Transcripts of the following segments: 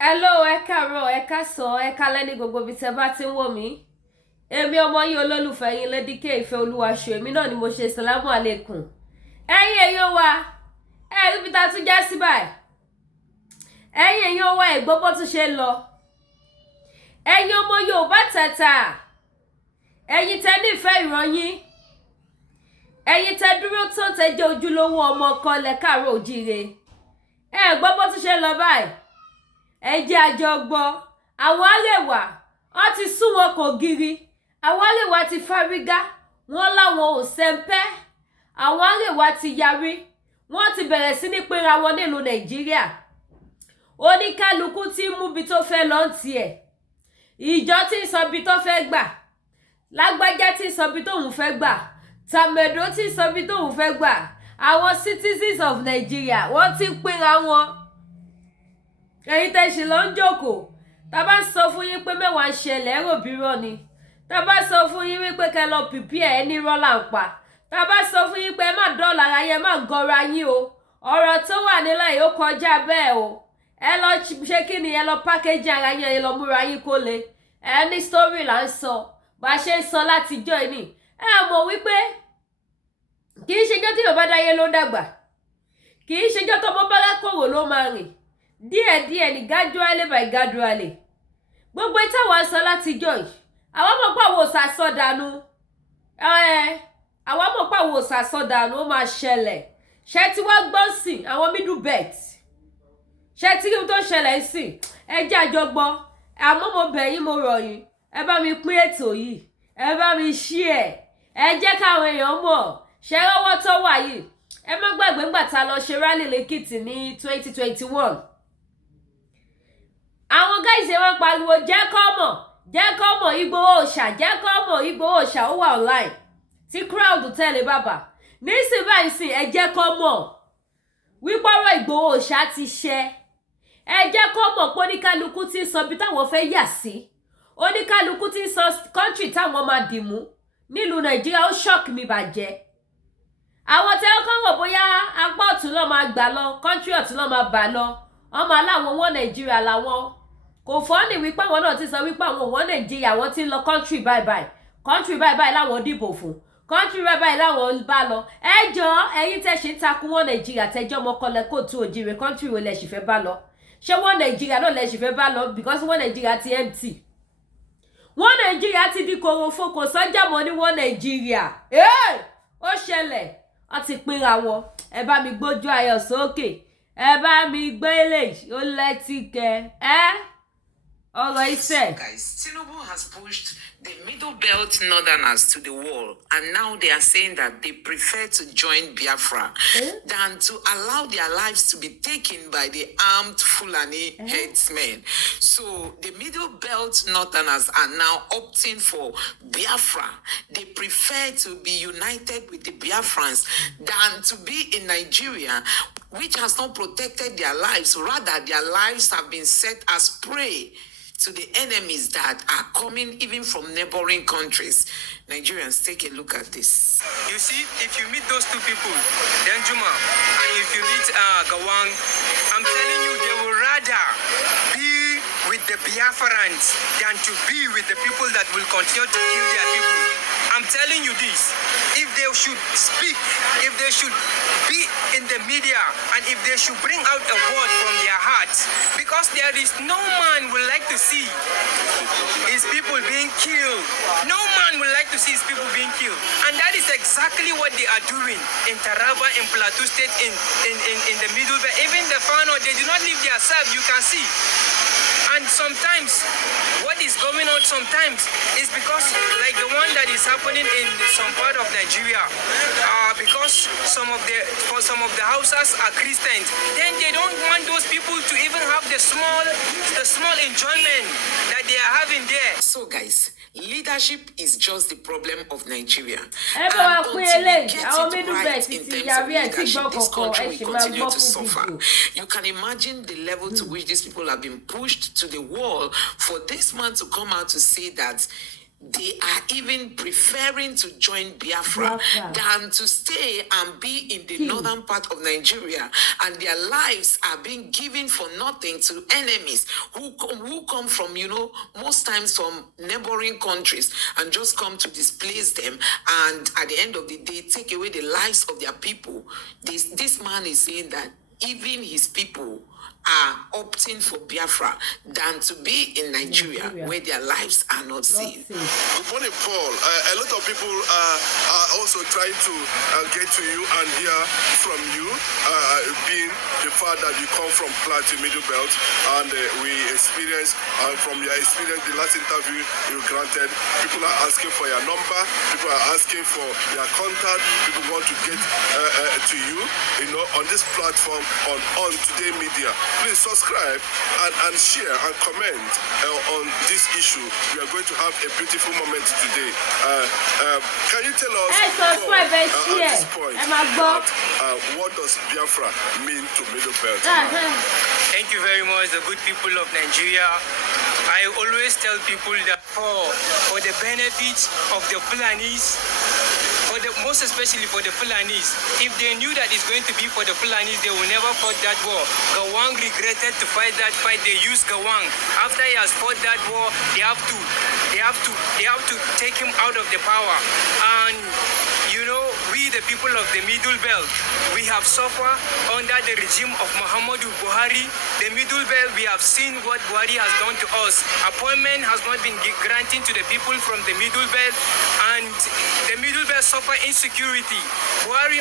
Hello, ẹ káàárọ̀, ẹ káàsán, ẹ kálẹ́ ní gbogbo ibi tẹ́ bá ti ń wò mí. Èmi ọmọ yín olólùfẹ́ yín Lédíkè ìfẹ́ Olúwaṣọ, èmi náà ni mo ṣe sàlámù àlékún. Ẹ̀yin èèyàn wa, ẹ rí ibi tá a tún já sí báyìí. Ẹ̀yin èèyàn wa, ẹ gbọ́ bó tún ṣe ń lọ. Ẹ̀yin ọmọ Yorùbá tàtà, ẹ̀yin tẹ́ nífẹ̀ẹ́ ìran yín. Ẹ̀yin tẹ́ dúró tán tẹ́ jẹ́ ojúlówó ọmọ kan lẹ káàárọ̀ oòjíire. Ẹ gbọ́ bó tún ṣe ń lọ báyìí. Ẹ jẹ́ àjọ gbọ́, àwọn àlèwà wọ́n ti sún wọn kò giri, àwọn àlèwà ti fárígá, wọ́n láwọn ò sẹ́ńpẹ́, àwọn àlèwà ti yarí, wọ́n ti bẹ̀rẹ̀ sí ní pera wọn nílùú Nàìjíríà. Oníkálukú tí ń mú bi tó fẹ́ lọ ń tiẹ̀, ìjọ tí ń sọ bi tó fẹ́ gbà, lágbájá tí ń sọ bi tóun fẹ́ gbà, tàmẹ̀dó tí ń sọ bi tóun fẹ́ gbà, àwọn citizens of Nigeria wọ́n ti ń pera wọn. Ẹ̀yin tẹ́ ṣe lọ ń jókòó, tá bá sọ fún yín pé mẹ́wàá ń ṣẹlẹ̀ ẹ̀rọ bírọ̀ ni, tá bá sọ fún yín wípé kẹ́ lọ pìpì ẹ̀ ní rọ́là ń pa, tá bá sọ fún yín pé ẹ má dọ́ọ̀là ara yẹn má gọra yín o, ọ̀rọ̀ tó wà nílẹ̀ yìí ó kọjá bẹ́ẹ̀ o, ẹ lọ ṣe kí ni, ẹ lọ pákéjì ara yẹn, ẹ lọ múra yín kó le, ẹ ní sítórì là ń sọ bá ṣe ń sọ látijọ́ ìní. Ẹ mọ̀ wípé kì í ṣejọ́ tí Yorùbá dáyé ló dàgbà, kì í ṣejọ́ tó bọ́ bá lákòrò ló máa rìn, díẹ̀díẹ̀ ni gradually by gradually. Gbogbo ìtawà sọ látijọ́ yìí, àwọn mọ̀ pé àwọn òsà sọ̀dànù, àwọn mọ̀ pé àwọn òsà sọ̀dànù ó máa ṣẹlẹ̀. Ṣé tí wọ́n gbọ́ sí àwọn Middlebelt, ṣé tí kí n tó ṣẹlẹ̀ sí ẹ jẹ́ àjọ gbọ́. Àmọ́ mo bẹ̀ yín, mo rọ̀ yín, ẹ bá mi pín ètò yìí, ẹ bá mi share, ẹ jẹ́ káwọn èèyàn mọ̀ ṣé rọ́wọ́ tó wà yìí. Ẹ má gbàgbé ńgbà tá lọ ṣe rally lẹ́kìtì ní 2021. Àwọn guys wọ́n pariwo jẹ́ kó mọ̀ Ìgbòho òòṣà, jẹ́ kó mọ̀ Ìgbòho òòṣà, ó wà online tí crowd tẹ̀lé bàbá. Nísìnyí báyìí sìn ẹ jẹ́ kó mọ̀ wípé ọ̀rọ̀ Ìgbòho òòṣà ti ṣẹ. Ẹ jẹ́ kó mọ̀ pé oníkálukú ti ń sọ bí táwọn fẹ́ yà sí, oníkálukú ti ń sọ country táwọn máa dì mú nílùú Nàìjíríà. Ó shock mi bàjẹ́. Àwọn tẹ́ kọ́ wọ̀ bóyá apá ọ̀tún ló máa gbà lọ, country ọ̀tún ló máa bà lọ, ọmọ aláwọn wọn Nàìjíríà làwọn. Kò fọ́ọ̀nì wípé àwọn náà ti sọ wípé àwọn wọn Nàìjíríà wọ́n ti ń lọ country bye bye, country bye bye láwọn dìbò fún, country bye bye láwọn bá lọ. Ẹ jọ̀ọ́ ẹ̀yin tẹ́ ṣe ń takun wọn Nàìjíríà tẹ́jọ́ mọ́kànlẹ̀ kó tó òjìrè, country wo lẹ sì fẹ́ bá lọ? Ṣé wọn Nàìjíríà náà lẹ sì fẹ́ bá lọ? Because wọn Nàìjíríà ti empty, wọn Nàìjíríà ti di korofo, kò sọ́jà mọ́ ní wọn Nàìjíríà. Ó ṣẹlẹ̀, wọ́n ti pinra wọn. Ẹ bá mi gbójú ayọ̀ sókè, ẹ bá mi gbé eléyìí, ó lẹ́tìkẹ́ ọ̀rọ̀ iṣẹ́. Guys, Tinubu has pushed the Middle Belt Northerners to the wall, and now they are saying that they prefer to join Biafra than to allow their lives to be taken by the armed Fulani headsmen. So the Middle Belt Northerners are now opting for Biafra. They prefer to be united with the Biafrans than to be in Nigeria, which has not protected their lives. Rather, their lives have been set as prey to the enemies that are coming even from neighboring countries. Nigerians, take a look at this. You see, if you meet those two people, then Juma, and if you meet Gawang, I'm telling you, they will rather be with the Biafrans than to be with the people that will continue to kill their people. I'm telling you this. If they should speak, if they should be in the media, and if they should bring out a word from their hearts, because there is no man would like to see his people being killed. No man would like to see his people being killed. And that is exactly what they are doing in Taraba, in Plateau State, in the Middle Belt. Even the Fano, they do not leave their self, you can see. And sometimes, what is going on sometimes is because, like the one that is happening in some part of Nigeria, because some of the houses are Christians, then they don't want those people to even have the small enjoyment that they are having there. So, guys, leadership is just the problem of Nigeria. And until we get it right in terms of leadership, this country will continue to suffer. You can imagine the level to which these people have been pushed to the wall for this man to come out to say that they are even preferring to join Biafra than to stay and be in the northern part of Nigeria, and their lives are being given for nothing to enemies who come from, most times from neighboring countries, and just come to displace them, and at the end of the day take away the lives of their people. This man is saying that even his people are opting for Biafra than to be in Nigeria where their lives are not safe. Good morning, Paul. A lot of people are also trying to get to you and hear from you, being the fact that you come from Plateau Middlebelt, and we experienced from your experience, the last interview you granted, people are asking for your number, people are asking for your contact, people want to get to you, on this platform on Today Media. Please subscribe and share and comment on this issue. We are going to have a beautiful moment today. Can you tell us subscribe and share. At this point, what does Biafra mean to Middlebelt? Thank you very much, the good people of Nigeria. I always tell people that for the benefits of the Fulanis, most especially for the Fulanis, if they knew that it's going to be for the Fulanis, they will never fought that war. Gawang regretted to fight that fight. They used Gawang. After he has fought that war, they have to take him out of the power. And we, the people of the Middle Belt, we have suffered under the regime of Muhammadu Buhari. The Middle Belt, we have seen what Buhari has done to us. Appointment has not been granted to the people from the Middle Belt, and the Middle Belt suffer insecurity.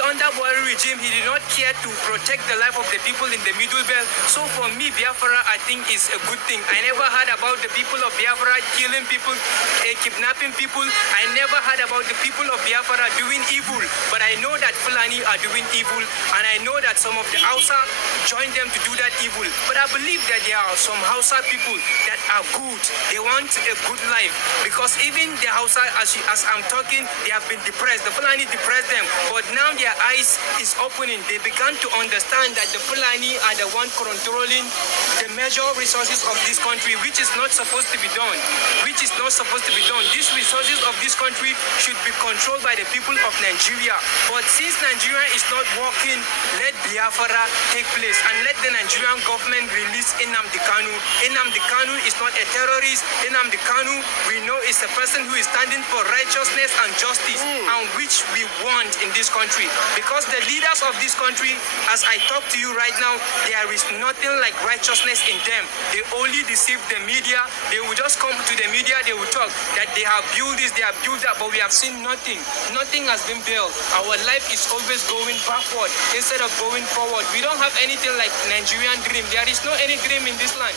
Under Buhari regime, he did not care to protect the life of the people in the Middle Belt. So for me, Biafra, I think, is a good thing. I never heard about the people of Biafra killing people, kidnapping people. I never heard about the people of Biafra doing evil. But I know that Fulani are doing evil, and I know that some of the Hausa join them to do that evil. But I believe that there are some Hausa people that are good. They want a good life, because even the Hausa, as I'm talking, they have been depressed. The Fulani depressed them, but now their eyes is opening. They began to understand that the Fulani are the one controlling the major resources of this country, which is not supposed to be done. These resources of this country should be controlled by the people of Nigeria. But since Nigeria is not working, let Biafra take place, and let the Nigerian government release Nnamdi Kanu. Nnamdi Kanu is not a terrorist. Nnamdi Kanu, we know, is a person who is standing for righteousness and justice, and which we want in this country. Because the leaders of this country, as I talk to you right now, there is nothing like righteousness in them. They only deceive the media. They will just come to the media, they will talk that they have built this, they have built that, but we have seen nothing. Nothing has been built. Our life is always going backward instead of going forward. We don't have anything like Nigerian dream. There is no any dream in this land.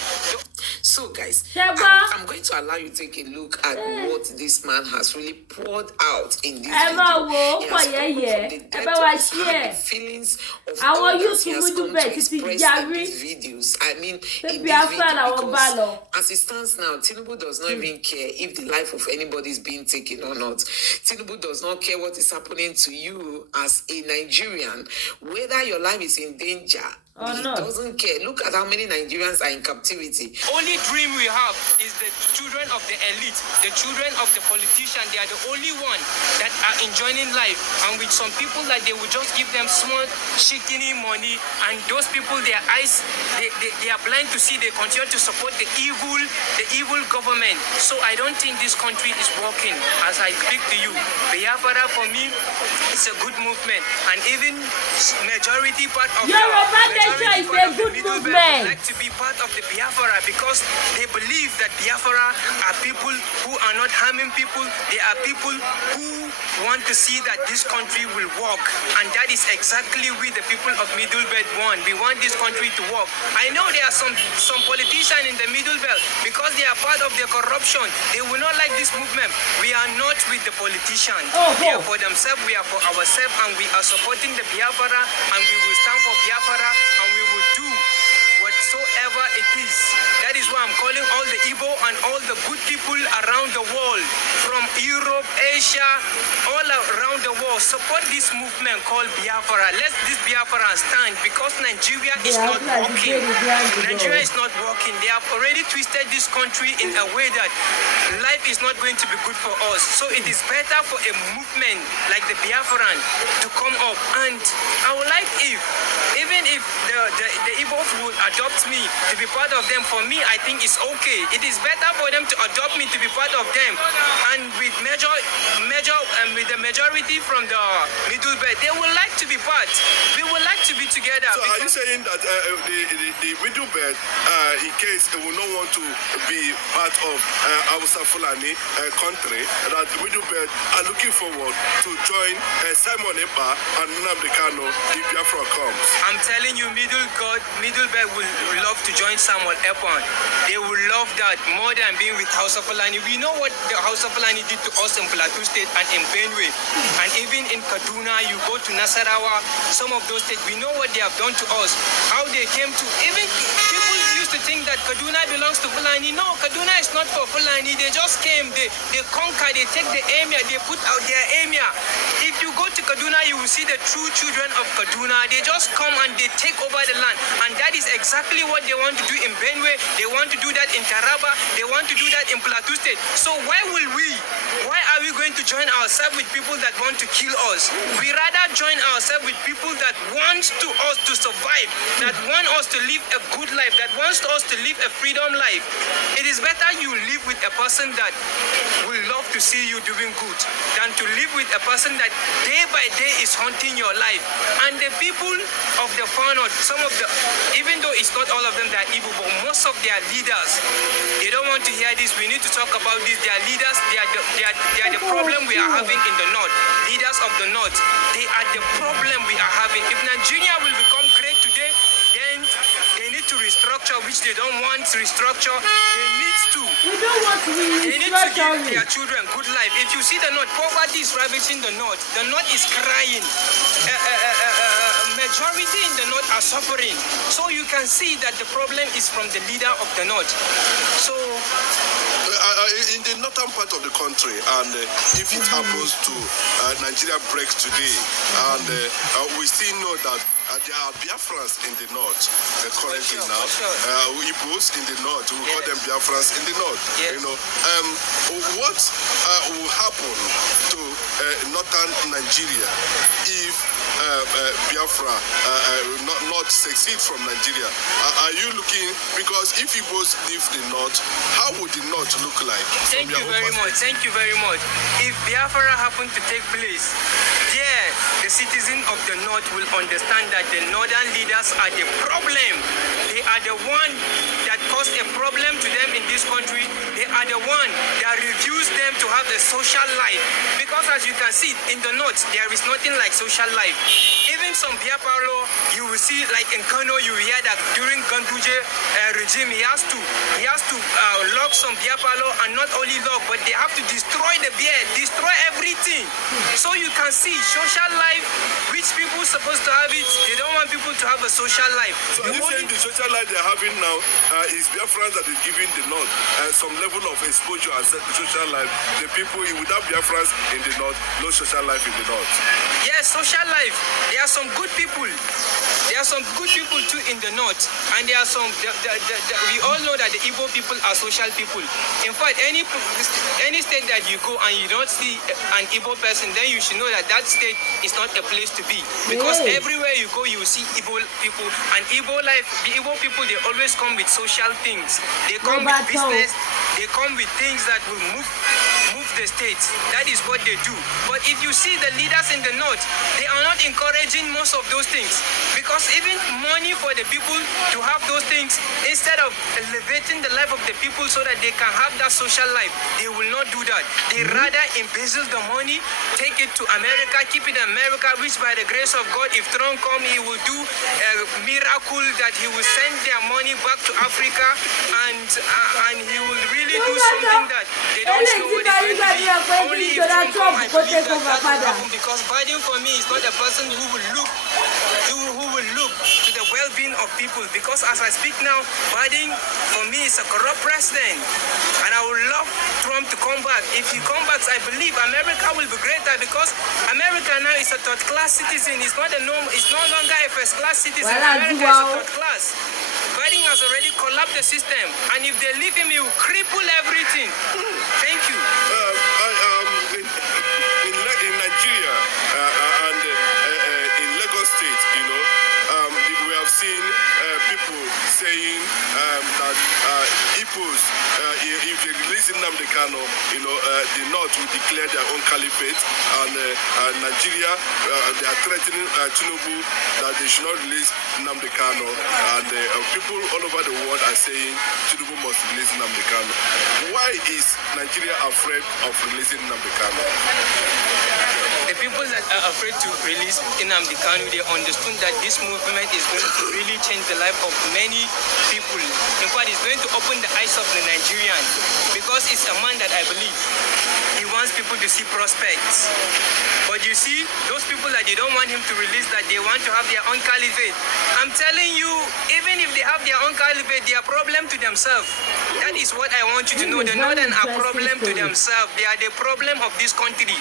So guys, I'm going to allow you to take a look at what this man has really poured out in this video. He has spoken from the depth of the feelings of all that he has come to express in these videos. I mean, in this video, because as it stands now, Tinubu does not even care if the life of anybody is being taken or not. Tinubu does not care what is happening to you as a Nigerian, whether your life is in danger. He doesn't care. Look at how many Nigerians are in captivity. Only dream we have is the children of the elite, the children of the politician. They are the only one that are enjoying life. And with some people that they will just give them small, shikini money, and those people, their eyes, they are blind to see. They continue to support the evil government. So I don't think this country is working. As I speak to you, Biafra for me is a good movement, and even majority part of is a good movement. Like to be part of the Biafra, because they believe that Biafra are people who are not harming people. They are people who want to see that this country will work, and that is exactly what the people of Middle Belt want. We want this country to work. I know there are some politicians in the Middle Belt, because they are part of the corruption. They will not like this movement. We are not with the politicians. They are for themselves. We are for ourselves, and we are supporting the Biafra, and we will stand for Biafra, and we will do whatsoever it is. That is why I'm calling all the Igbo and and all the good people around the world, from Europe, Asia, all around the world, support this movement called Biafra. Let this Biafra stand, because Nigeria is not working. Nigeria is not working. They have already twisted this country in a way that life is not going to be good for us. So it is better for a movement like the Biafran to come up. And I would like, even if the Igbos would adopt me to be part of them, for me, I think it's okay. It is better for them to adopt me to be part of them. And with with the majority from the Middlebelt, they would like to be part. We would like to be together. So are you saying that the Middlebelt, in case they will not want to be part of Hausa Fulani country, that the Middlebelt are looking forward to join Simon Ekpa and Nnamdi Kanu if Biafra comes? I'm telling you, Middlebelt will love to join Samuel Ekpa. They will love that more than being with Hausa Fulani. We know what the Hausa Fulani did to us in Plateau State and in Benue, and even in Kaduna. You go to Nasarawa, some of those states, we know what they have done to us. How they came to, even people used to think that Kaduna belongs to Fulani. No, Kaduna is not for Fulani. They just came, they conquer, they take the emir, they put out their emir. If you go to Kaduna, you will see the true children of Kaduna. They just come and they take over the land. And that is exactly what they want to do in Benue. They want to do that in Taraba. They want to do that in Plateau State. So why are we going to join ourselves with people that want to kill us? We rather join ourselves with people that want us to survive, that want us to live a good life, that wants us to live a freedom life. It is better you live with a person that will love to see you doing good than to live with a person that day by day is haunting your life. And the people of the far north, even though it's not all of them that are evil, but most of their leaders, they don't want to hear this. We need to talk about this. Their leaders, they are the problem we are having in the north. Leaders of the north, they are the problem we are having. If Nigeria will become great today, then they need to restructure, which they don't want to restructure. They need to give their children good life. If you see the north, poverty is ravaging the north. The north is crying. Majority in the north are suffering. So you can see that the problem is from the leader of the north. So in the northern part of the country, and if it happens to Nigeria breaks today, and we still know that there are Biafrans in the north currently now. Igbos in the north, we call them Biafrans in the north. You know, what will happen to northern Nigeria if Biafra not succeed from Nigeria? Are you looking, because if Igbos leave the north, how would the north look like? Thank you very much. Thank you very much. If Biafra happen to take place, the citizens of the north will understand that the northern leaders are the problem. They are the one that caused a problem to them in this country. They are the one that refused them to have a social life. Because as you can see, in the north, there is nothing like social life. Even some Biafra, you will see, like in Kano, you hear that during Ganduje regime, he has to lock some Biafra, and not only lock, but they have to destroy the beer, destroy everything. So you can see social life, which people supposed to have it, they don't want people to have a social life. So are you saying the social life they're having now is Biafrans that is giving the north some level of exposure and social life? The people without Biafrans in the north, no social life in the north. Yes, social life. There are some good people. There are some good people too in the north, and there are some. We all know that the Igbo people are social people. In fact, any state that you go and you don't see an Igbo person, then you should know that that state is not a place to be. Because everywhere you go, you see Igbo people, and Igbo life. The Igbo people, they always come with social things. They come with business. They come with things that will move the states. That is what they do. But if you see the leaders in the north, they are not encouraging most of those things, because even money for the people to have those things, instead of elevating the life of the people so that they can have that social life, they will not do that. They rather embezzle the money, take it to America, keep it in America, which by the grace of God, if Trump come, he will do a miracle that he will send their money back to Africa, and he will really do something that they don't know what is going to be. Only if Trump come, I believe that will happen, because Biden for me is not a person who will look to the well-being of people, because as I speak now, Biden, for me, is a corrupt president. And I would love Trump to come back. If he comes back, I believe America will be greater, because America now is a third-class citizen. It's no longer a first-class citizen. America is a third class. Biden has already collapsed the system, and if they leave him, he will cripple everything. Thank you. In Nigeria and in Lagos State, we have seen people saying that Igbos, if they release Nnamdi Kanu, the North will declare their own caliphate, and Nigeria, they are threatening Tinubu that they should not release Nnamdi Kanu, and people all over the world are saying Tinubu must release Nnamdi Kanu. Why is Nigeria afraid of releasing Nnamdi Kanu? The people that are afraid to release Nnamdi Kanu, they understood that this movement is going to really change the life of many people. In fact, it's going to open the eyes of the Nigerians, because it's a man that I believe he wants people to see prospects. But you see, those people that they don't want him to release, that they want to have their own caliphate. I'm telling you, even if they have their own caliphate, they are problem to themselves. That is what I want you to know. The Northern are problem to themselves. They are the problem of this country.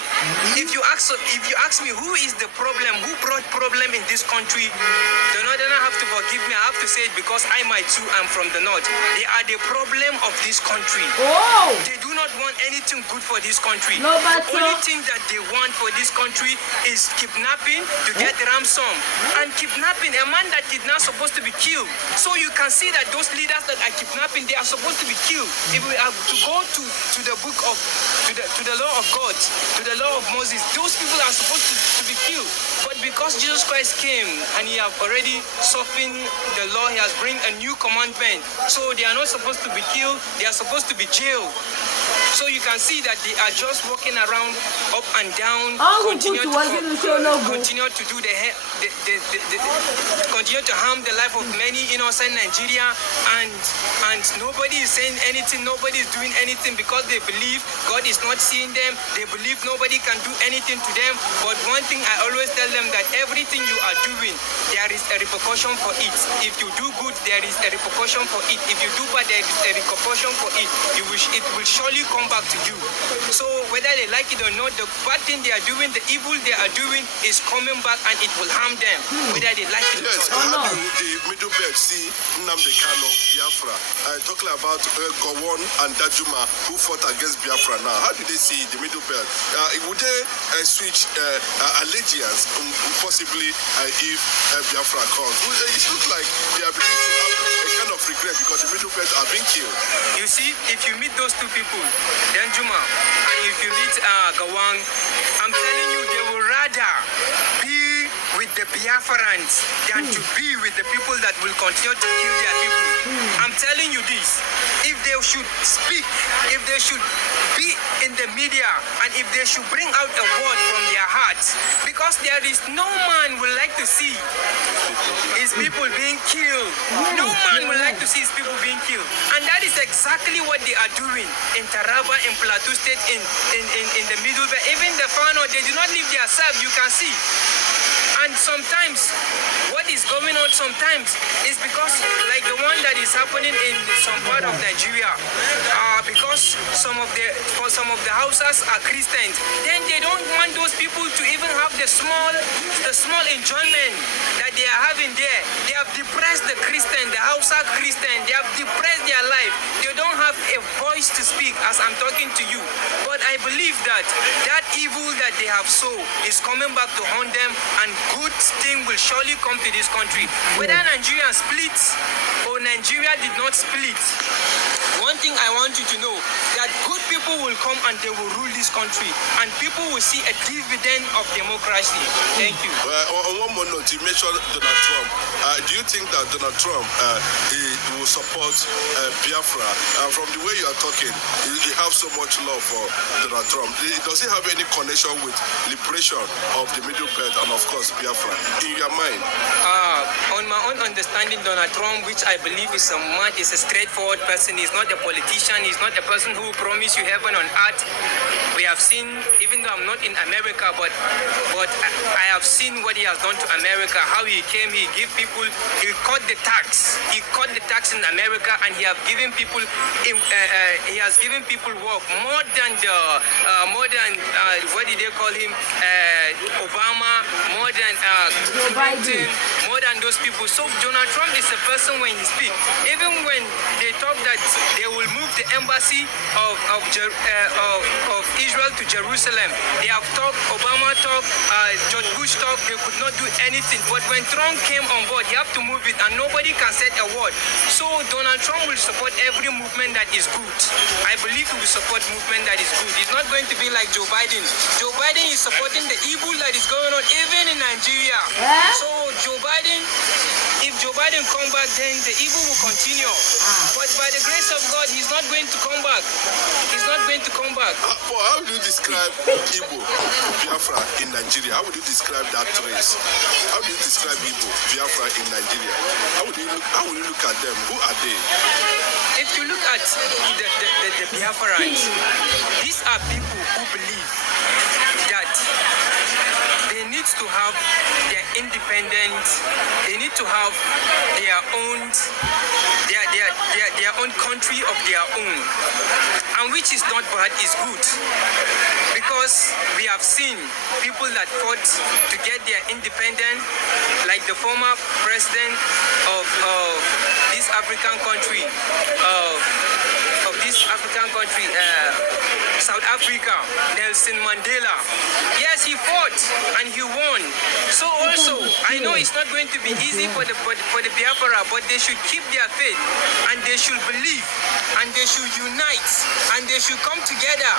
If you ask me who is the problem, who brought problem in this country, the Northern have to forgive me. I have to say it, because I too am from the North. They are the problem of this country. Oh! They do not want anything good for this country. No, but the only thing that they want for this country is kidnapping to get ransom. And kidnapping, a man that is not supposed to be killed. So you can see that those leaders that are kidnapping, they are supposed to be killed. If we are to go to the book of, to the law of God, to the law of Moses, those people are supposed to be killed. But because Jesus Christ came and he have already softened the law, he has bring a new commandment. So they are not supposed to be killed, they are supposed to be jailed. So you can see that they are just walking around up and down, continue to do continue to harm the life of many innocent Nigeria, and nobody is saying anything, nobody is doing anything, because they believe God is not seeing them. They believe nobody can do anything to them. But one thing I always tell them, that everything you are doing, there is a repercussion for it. If you do good, there is a repercussion for it. If you do bad, there is a repercussion for it. It will surely come back to you. So whether they like it or not, the bad thing they are doing, the evil they are doing, is coming back, and it will harm them, whether they like it or not. How do the Middlebelt see Nnamdi Kanu, Biafra? Talking about Gowon and Dajuma, who fought against Biafra now. How do they see the Middlebelt? Would they switch allegiance possibly if Biafra comes? It looks like they are beginning to have a kind of regret, because the Middlebelt are being killed. You see, if you meet those two people, Danjuma, and if you meet Gawang, I'm telling you, they will rather be with the Biafrans than to be with the people that will continue to kill their people. I'm telling you this. If they should speak, if they should be in the media, and if they should bring out a word from their hearts, because there is no man would like to see his people being killed. No man would like to see his people being killed. And that is exactly what they are doing in Taraba, in Plateau State, in the Middlebelt. Even the Fano, they do not leave their self, you can see. And sometimes, what is going on sometimes is because, like the one that is happening in some part of Nigeria, because some of the houses are Christians, then they don't want those people to even have the small enjoyment that they are having there. They have depressed the Christian, the Hausa Christian. They have depressed their life. They don't have a voice to speak as I'm talking to you. But I believe that evil that they have sown is coming back to haunt them, and good thing will surely come to this country. Whether Nigeria splits or Nigeria did not split, one thing I want you to know, that good people will come and they will rule this country, and people will see a dividend of democracy. Thank you. On one more note, you mentioned Donald Trump. Do you think that Donald Trump he will support Biafra? From the way you are talking, you have so much love for Donald Trump. Does he have any connection with liberation of the Middlebelt and, of course, Biafra in your mind? On my own understanding, Donald Trump, which I believe is a straightforward person. He's not a politician. He's not a person who will promise you heaven on earth. We have seen, even though I'm not in America, but I have seen what he has done to America. How he came, he cut the tax. He cut the tax in America, and he has given people work more than what did they call him? Obama, more than Clinton, more than those people. So Donald Trump is a person when he speaks. Even when they talk that they will move the embassy of Israel to Jerusalem, they have talked, Obama talked, George Bush talked, they could not do anything. But when Trump came on board, he have to move it, and nobody can say a word. So Donald Trump will support every movement that is good. I believe he will support movement that is good. He's not going to be like Joe Biden. Joe Biden is supporting the evil that is going on even in Nigeria. So if Joe Biden come back, then the evil will continue. But by the grace of God, he's not going to come back. He's not going to come back. Paul, how would you describe Igbo, Biafra in Nigeria? How would you describe that race? How do you describe Igbo, Biafra in Nigeria? How would you look at them? Who are they? If you look at the Biafrans, these are people who believe that they need to have their independence. They need to have their own country of their own, and which is not bad, is good, because we have seen people that fought to get their independence, like the former president of this African country, South Africa, Nelson Mandela. Yes, he fought and he won. So also, I know it's not going to be easy for the Biafra, but they should keep their faith, and they should believe, and they should unite, and they should come together.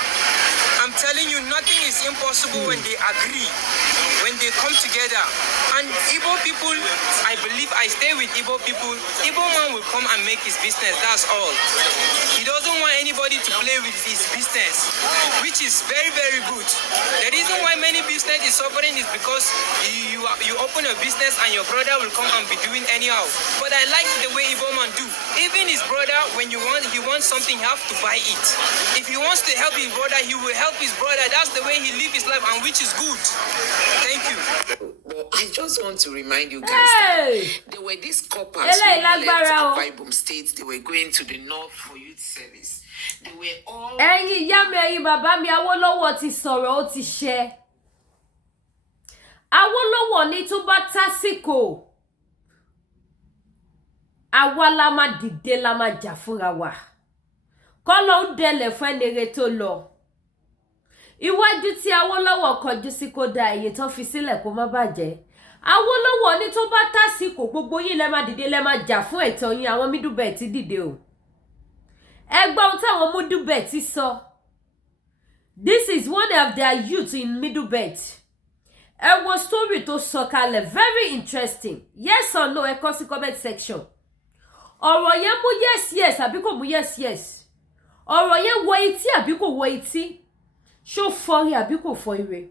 I'm telling you, nothing is impossible when they agree, when they come together. And Igbo people, I believe, I stay with Igbo people. Igbo man will come and make his business, that's all. He doesn't want anybody to play with his business, which is very, very good. The reason why many business is suffering is because you open a business and your brother will come and be doing anyhow. But I like the way Igbo man do. Even his brother, when he wants something, he have to buy it. If he wants to help his brother, he will help his brother. That's the way he live his life, and which is good. Thank you. Well, I just want to remind you guys that there were these coppers who left Ibom State. They were going to the north for youth service. They were all... Ẹ̀yin ìyá mi, ẹ̀yin bàbá mi, Awólọ́wọ̀ ti sọ̀rọ̀, ó ti ṣẹ. Awólọ́wọ̀ ní tó bá tásìkò, àwa la máa dìde, la máa jà fúnra wa. Kọ́lọ́ ó dẹlẹ̀ fún ẹnire tó lọ. Iwájú tí Awólọ́wọ̀ kọjú sí kó da èyí tó fi sílẹ̀ kó má bàjẹ́. Awólọ́wọ̀ ní tó bá tásìkò, gbogbo yín lẹ máa dìde, lẹ máa jà fún ẹ̀tọ́ yín. Àwọn Middlebelt ti dìde o. Ẹgbẹ́ ohun táwọn Middlebelt ti sọ. This is one of their youth in Middlebelt. Ẹ wo story tó sọ kalẹ̀, very interesting. Yes or no, ẹ kọ sí comment section. Ọ̀rọ̀ yẹn mú yes àbí kò mú yes. Ọ̀rọ̀ yẹn wọ etí àbí kò wọ etí. Ṣó fọ́rí àbí kò fọ́ ire.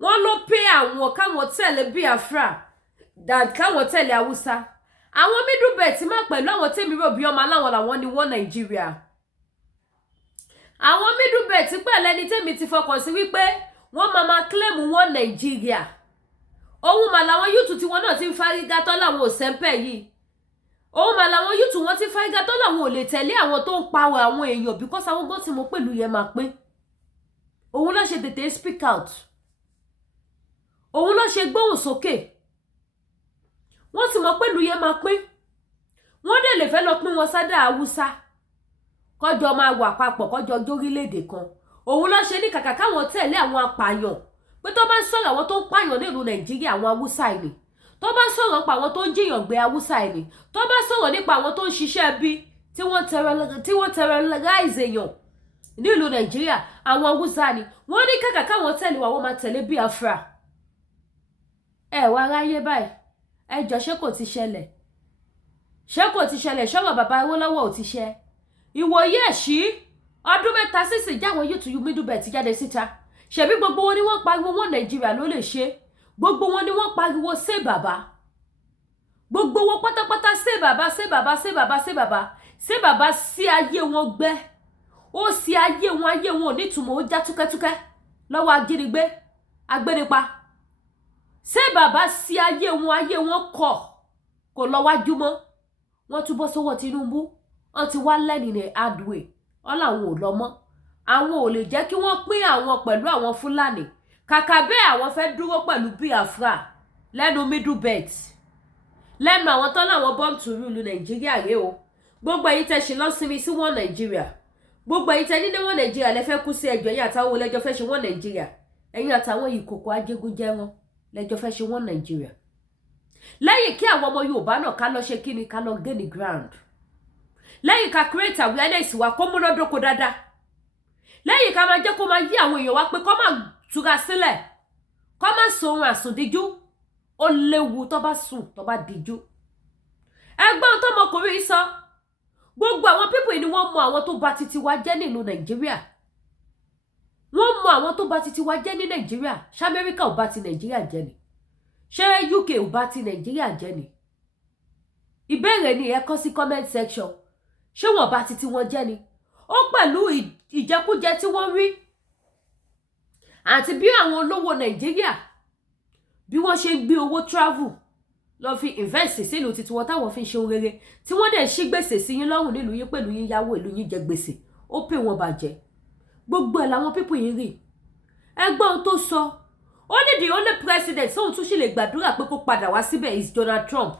Wọ́n ló pé àwọn káwọn tẹ̀lé Biafra dan káwọn tẹ̀lé Hausa. Àwọn Middlebelt má pẹ̀lú àwọn tèmi rò bí ọmọ aláwọn làwọn ni wọ́n Nàìjíríà. Àwọn Middlebelt pẹ̀lú ẹni tèmi ti fọkàn sí wípé wọ́n máa claim wọ́n Nàìjíríà. Ohun mà làwọn youth tí wọ́n náà ti ń fárígá tán láwọn ò sẹ́ńpẹ̀ yìí. Ohun mà làwọn youth wọ́n ti ń fárígá tán láwọn ò lè tẹ̀lé àwọn tó ń pawọ́ àwọn èèyàn because àwọn gbọ́ tí mo pẹ̀lú yẹn máa pín. Òun ló ṣe tètè speak out. Òun ló ṣe gbóhùn sókè. Wọ́n ti mọ̀ pẹ̀lú yẹn máa pín. Wọ́n dẹ̀ lè fẹ́ lọ pín wọn sádà Hausa. Kọjọ máa wà papọ̀, kọjọ jórílẹ̀-èdè kan. Òun ló ṣe ní kàkà káwọn tẹ̀lé àwọn apààyàn. Pé tó bá ń sọ̀rọ̀ àwọn tó ń pààyàn nílùú Nàìjíríà, àwọn Hausa ni. Tó bá sọ̀rọ̀ nípa àwọn tó ń jiyàn gbé Hausa ni. Tó bá sọ̀rọ̀ nípa àwọn tó ń ṣiṣẹ́ bí tí wọ́n terrorize èèyàn nílùú Nàìjíríà, àwọn Hausa ni. Wọ́n ní kàkà káwọn tẹ̀lé wọ́n máa tẹ̀lé Biafra. Ẹ wá ráyé báyìí. Ẹ jọ ṣé kò ti ṣẹlẹ̀? Ṣé kò ti ṣẹlẹ̀? Ṣọ́rọ̀ bàbá Awólọ́wọ̀ ò ti ṣẹ. Ìwòye ẹ̀ṣí ọdún mẹ́ta sísìn jáwọn youth Middlebelt jáde síta. Ṣebí gbogbo wọn ni wọ́n pariwo wọn Nàìjíríà ló lè ṣe. Gbogbo wọn ni wọ́n pariwo ṣe bàbá. gbogbo wọn pátápátá ṣe bàbá sí ayé wọn gbẹ ó sì ayé wọn ò nítumọ̀ ó já túkẹ́túkẹ́ lọ́wọ́ ajínigbé agbénipa ṣe bàbá sí ayé wọn kò lọ wájú mọ́ wọ́n túbọ̀ sọ́wọ́ Tinubu wọ́n ti wá lẹ́ni ní hardway wọ́n làwọn ò lọ mọ́ àwọn ò lè jẹ́ kí wọ́n pín àwọn pẹ̀lú àwọn Fúlàní kàkà bẹ́ẹ̀ àwọn fẹ́ dúró pẹ̀lú Biafra lẹ́nu Middlebelt lẹ́nu àwọn tán láwọn bọ́ǹtù rúlu Nàìjíríà rèé o gbogbo èyí tẹ́ ṣe lọ́sìnmi sí wọn Nàìjíríà gbogbo èyí tẹ́ nílé wọn Nàìjíríà lẹ́fẹ́ kú sí ẹjọ́ ẹ̀yìn àtàwọn lẹ́jọ́ fẹ́ ṣe wọn Nàìjíríà ẹ̀yìn àtàwọn ìkòkò ajégúnjẹran lẹ́jọ́ fẹ́ ṣe wọn Nàìjíríà lẹ́yìn kí àwọn ọmọ Yorùbá náà ká lọ ṣe kíni ká lọ gain ground lẹ́yìn ká create awareness wa kó múnádóko dáadáa lẹ́yìn ká máa jẹ́ kó máa yí àwọn èèyàn wa pé kó máa túra sílẹ̀ kó máa sùn àsùndíjú ó léwu tó bá sùn tó bá díjú ẹgbọ́n tọmọkùnrin sọ gbogbo àwọn pípọ̀ ni wọ́n mọ àwọn tó bà titi wa jẹ́ nílùú Nàìjíríà wọ́n mọ àwọn tó bà titi wa jẹ́ ní Nàìjíríà ṣé Amẹ́ríkà ò bà ti Nàìjíríà jẹ́ ni ṣé UK ò bà ti Nàìjíríà jẹ́ ni ìbéèrè ni ẹ kọ sí comment section ṣé wọ́n bà titi wọn jẹ́ ni ó pẹ̀lú ìjẹkújẹ tí wọ́n rí àti bí àwọn olówó Nàìjíríà bí wọ́n ṣe ń gbé owó travel lọ fi invest sílùú títí wọn táwọn fi ń ṣe ohun rere tí wọ́n dẹ̀ ṣí gbèsè sí yín lọ́rùn nílùú yín pẹ̀lú yín yáwó ìlú yín jẹ gbèsè ó pè wọ́n bàjẹ́ gbogbo ẹ̀ làwọn pípọ̀ yìí rí ẹgbọ́n tó sọ ó ní the only president tóun tún sì lè gbàdúrà pé kó padà wá síbẹ̀ is Donald Trump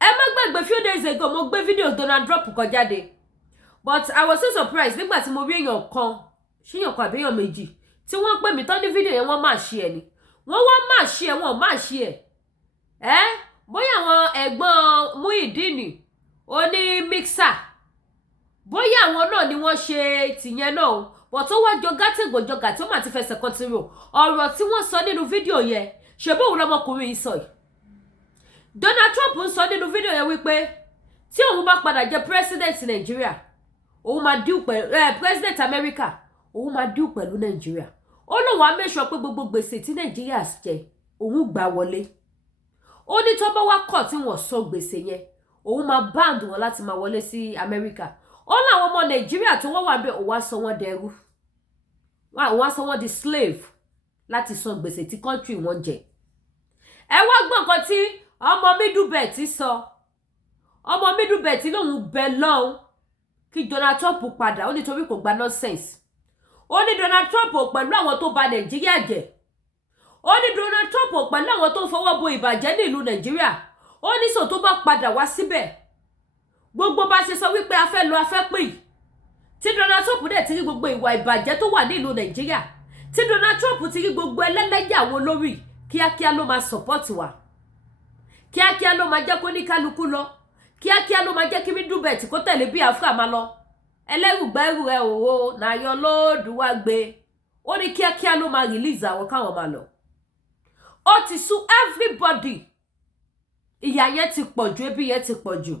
ẹ má gbàgbé few days ago mo gbé fídíò Donald Trump kan jáde but I was so surprised nígbà tí mo rí èèyàn kan ṣíyàn kan àbíyàn méjì tí wọ́n pè mí tán ní fídíò yẹn wọ́n máa ṣe ẹ̀ ni wọ́n wá máa ṣe ẹ̀ wọ́n máa ṣe ẹ̀ bóyá àwọn ẹ̀gbọ́n Muyideen oní mixer bóyá àwọn náà ni wọ́n ṣe tìyẹn náà but ó wá jọ gátẹ̀gòjọgà tí ó mà ti fẹsẹ̀ kan ti rò ọ̀rọ̀ tí wọ́n sọ nínú fídíò yẹn ṣe bóun lọmọkùnrin yìí sọ yìí Donald Trump ń sọ nínú fídíò yẹn wípé tí òun bá padà jẹ president Nàìjíríà òun máa díù pẹ̀lú president America òun máa díù pẹ̀lú Nàìjíríà ó lóun á make sure pé gbogbo gbèsè tí Nàìjíríà jẹ òun gbà wọlé ó ní tó bá wá kọ̀ tí wọ́n sọ gbèsè yẹn òun máa band wọn láti máa wọlé sí America ó láwọn ọmọ Nàìjíríà tó wọ́n wà bẹ́ẹ̀ òun á sọ wọ́n dẹrú òun á sọ wọ́n di slave láti san gbèsè tí country wọn jẹ ẹ wá gbọ́ nǹkan tí ọmọ Middlebelt sọ ọmọ Middlebelt lòun bẹ lọ́hùn kí Donald Trump padà ó nítorí kò gba nonsense ó ní Donald Trump pẹ̀lú àwọn tó bà Nàìjíríà jẹ́ ó ní Donald Trump pẹ̀lú àwọn tó fọwọ́ bo ìbàjẹ́ ní ìlú Nàìjíríà ó ní sọ tó bá padà wá síbẹ̀ gbogbo bá ṣe sọ wípé a fẹ́ lọ a fẹ́ pè tí Donald Trump dẹ̀ ti rí gbogbo ìwà ìbàjẹ́ tó wà ní ìlú Nàìjíríà tí Donald Trump ti rí gbogbo ẹlẹ́lẹ́yà àwọn olórí kíákíá ló máa support wa kíákíá ló máa jẹ́ kó ní kálukú lọ kíákíá ló máa jẹ́ kí Middlebelt kó tẹ̀lé Biafra máa lọ ẹlẹ́rùgbẹ́rù ẹ òwò nàyọ lóòdù wá gbé ó ní kíákíá ló máa release àwọn káwọn máa lọ ó ti sú everybody ìyà yẹn ti pọ̀ jù ebi yẹn ti pọ̀ jù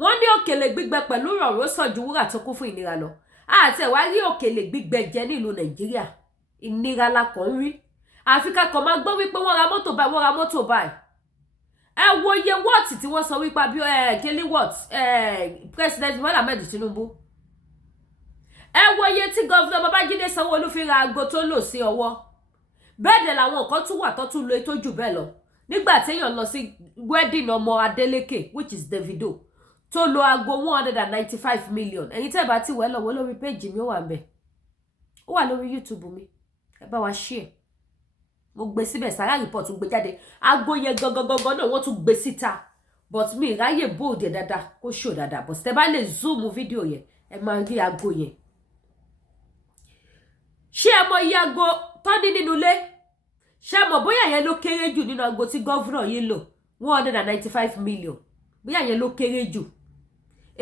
wọ́n ní òkèlè gbígbẹ pẹ̀lú ìrọ̀rùn sàn ju wúrà tó kún fún ìnira lọ àti ẹ̀wá rí òkèlè gbígbẹ jẹ nílùú Nàìjíríà ìnira la kàn ń rí àfi ká kàn máa gbọ́ wípé wọ́n ra mọ́tò báyìí ẹ wo iye wọ́ọ̀tì tí wọ́n sọ wípé bí kele watt president Bola Ahmed Tinubu ẹ wo iye tí gọ́vnà Babájídé Sanwó-Olú fi ra aago tó lò sí ọwọ́ bẹ́ẹ̀ dẹ̀ làwọn nǹkan tún wà tó tún lo ètò jù bẹ́ẹ̀ lọ nígbà téèyàn lọ sí wedding ọmọ Adeleke which is Davido tó lo aago 195 million ẹ̀yin tẹ́ bá ti wẹ́ lọ́wọ́ lórí péjì mi ó wà ńbẹ̀ ó wà lórí YouTube mi ẹ bá wa share mo gbé síbẹ̀ Sàrà report gbé jáde aago yẹn gangan náà wọ́n tún gbé síta but mi ráyè bóòdì dáadáa kó show dáadáa but tẹ́ bá lè zoom fídíò yẹn ẹ máa rí aago yẹn ṣé ẹ mọ iye aago tó ní nínú ilé ṣé ẹ mọ bóyá yẹn ló kéré jù nínú aago tí gọ́vnà yìí lò 195 million bóyá yẹn ló kéré jù